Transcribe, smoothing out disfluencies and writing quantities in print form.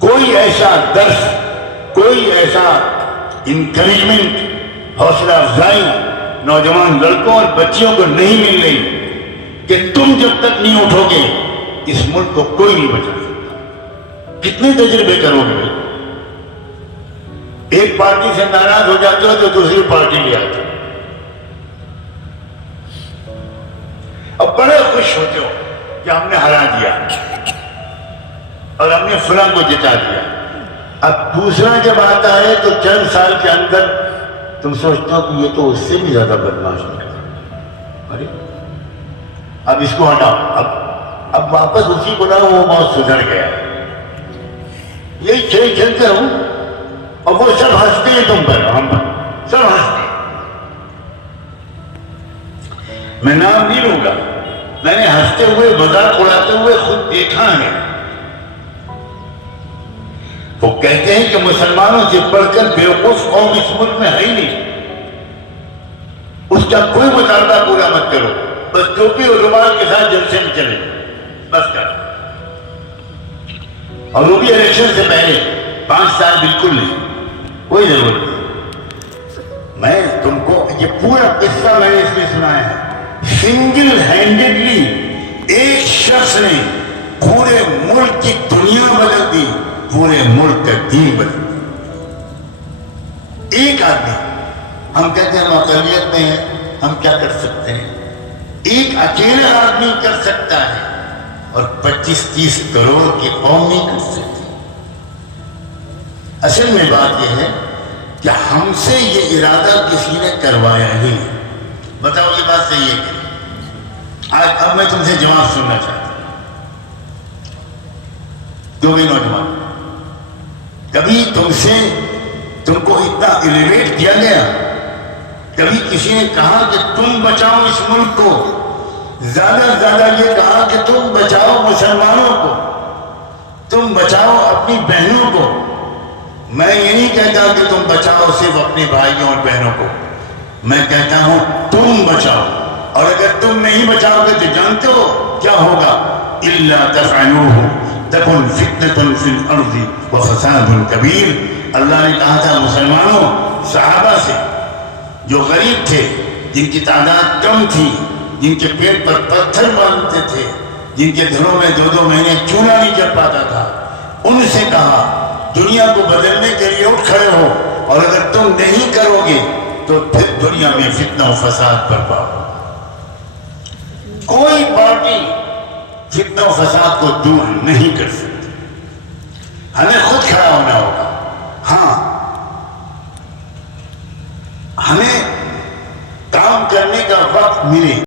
کوئی ایسا درس، کوئی ایسا انکریجمنٹ، حوصلہ افزائی نوجوان لڑکوں اور بچیوں کو نہیں مل رہی کہ تم جب تک نہیں اٹھو گے اس ملک کو کوئی نہیں بچا سکتا۔ کتنے تجربے کرو گے؟ ایک پارٹی سے ناراض ہو جاتے ہو تو دوسری پارٹی لے آتے ہو، اب بڑے خوش ہوتے ہو کہ ہم نے ہرا دیا اور ہم نے فلاں کو جتا دیا۔ اب دوسرا جب آتا ہے تو چند سال کے اندر تم سوچتے ہو کہ یہ تو اس سے بھی زیادہ بدماش ہے، ارے اب اس کو ہٹاؤ، اب واپس اسی کو لاؤ، وہ بہت سدھر گیا۔ یہی کھیل کھیلتے رہو اور وہ سب ہنستے ہیں تم پر، ہم پر سب ہنستے ہیں۔ میں نام نہیں لوں گا، میں نے ہنستے ہوئے مذاق اڑاتے ہوئے خود دیکھا ہے۔ وہ کہتے ہیں کہ مسلمانوں سے بڑھ کر بیوقوف قوم اس ملک میں ہے ہی نہیں، اس کا کوئی مطالبہ پورا مت کرو، بس ٹوپی اور رومال کے ساتھ جلسے میں چلے بس کر، اور وہ بھی الیکشن سے پہلے 5 سال بالکل نہیں، کوئی ضرورت نہیں۔ میں تم کو یہ پورا قصہ میں نے اس میں سنایا ہے، سنگل ہینڈڈلی ایک شخص نے پورے ملک کی دنیا بدل دی، پورے ملک کا دین بدل دی، ایک آدمی۔ ہم کہتے ہیں ہم اقلیت میں ہیں، ہم کیا کر سکتے ہیں؟ ایک اکیلا آدمی کر سکتا ہے اور 25-30 کروڑ کی قوم نہیں کر سکتی۔ اصل میں بات یہ ہے کہ ہم سے یہ ارادہ کسی نے کروایا ہی نہیں۔ بتاؤ یہ بات صحیح ہے کہ آج؟ اب میں تم سے جواب سننا چاہتا ہوں، جو بھی نوجوان، کبھی تم کو اتنا ایلیویٹ کیا گیا؟ کبھی کسی نے کہا کہ تم بچاؤ اس ملک کو؟ زیادہ سے زیادہ یہ کہا کہ تم بچاؤ مسلمانوں کو، تم بچاؤ اپنی بہنوں کو۔ میں یہ نہیں کہتا کہ تم بچاؤ صرف اپنے بھائیوں اور بہنوں کو، میں کہتا ہوں تم بچاؤ، اور اگر تم نہیں بچاؤ گے تو جانتے ہو کیا ہوگا؟ إِلَّا تَفْعَلُوهُ تَكُنْ فِتْنَةٌ فِي الْأَرْضِ وَفَسَادٌ كَبِيرٌ۔ اللہ نے کہا تھا مسلمانوں، صحابہ سے جو غریب تھے، جن کی تعداد کم تھی، جن کے پیٹ پر پتھر باندھتے تھے، جن کے گھروں میں 2-2 مہینے چولہا نہیں جل پاتا تھا، ان سے کہا دنیا کو بدلنے کے لیے اٹھ کھڑے ہو، اور اگر تم نہیں کرو گے تو پھر دنیا میں فتنہ و فساد برپا ہو۔ کوئی پارٹی فتنہ و فساد کو دور نہیں کر سکتی، ہمیں خود کھڑا ہونا ہوگا۔ ہاں، ہمیں کام کرنے کا وقت ملے۔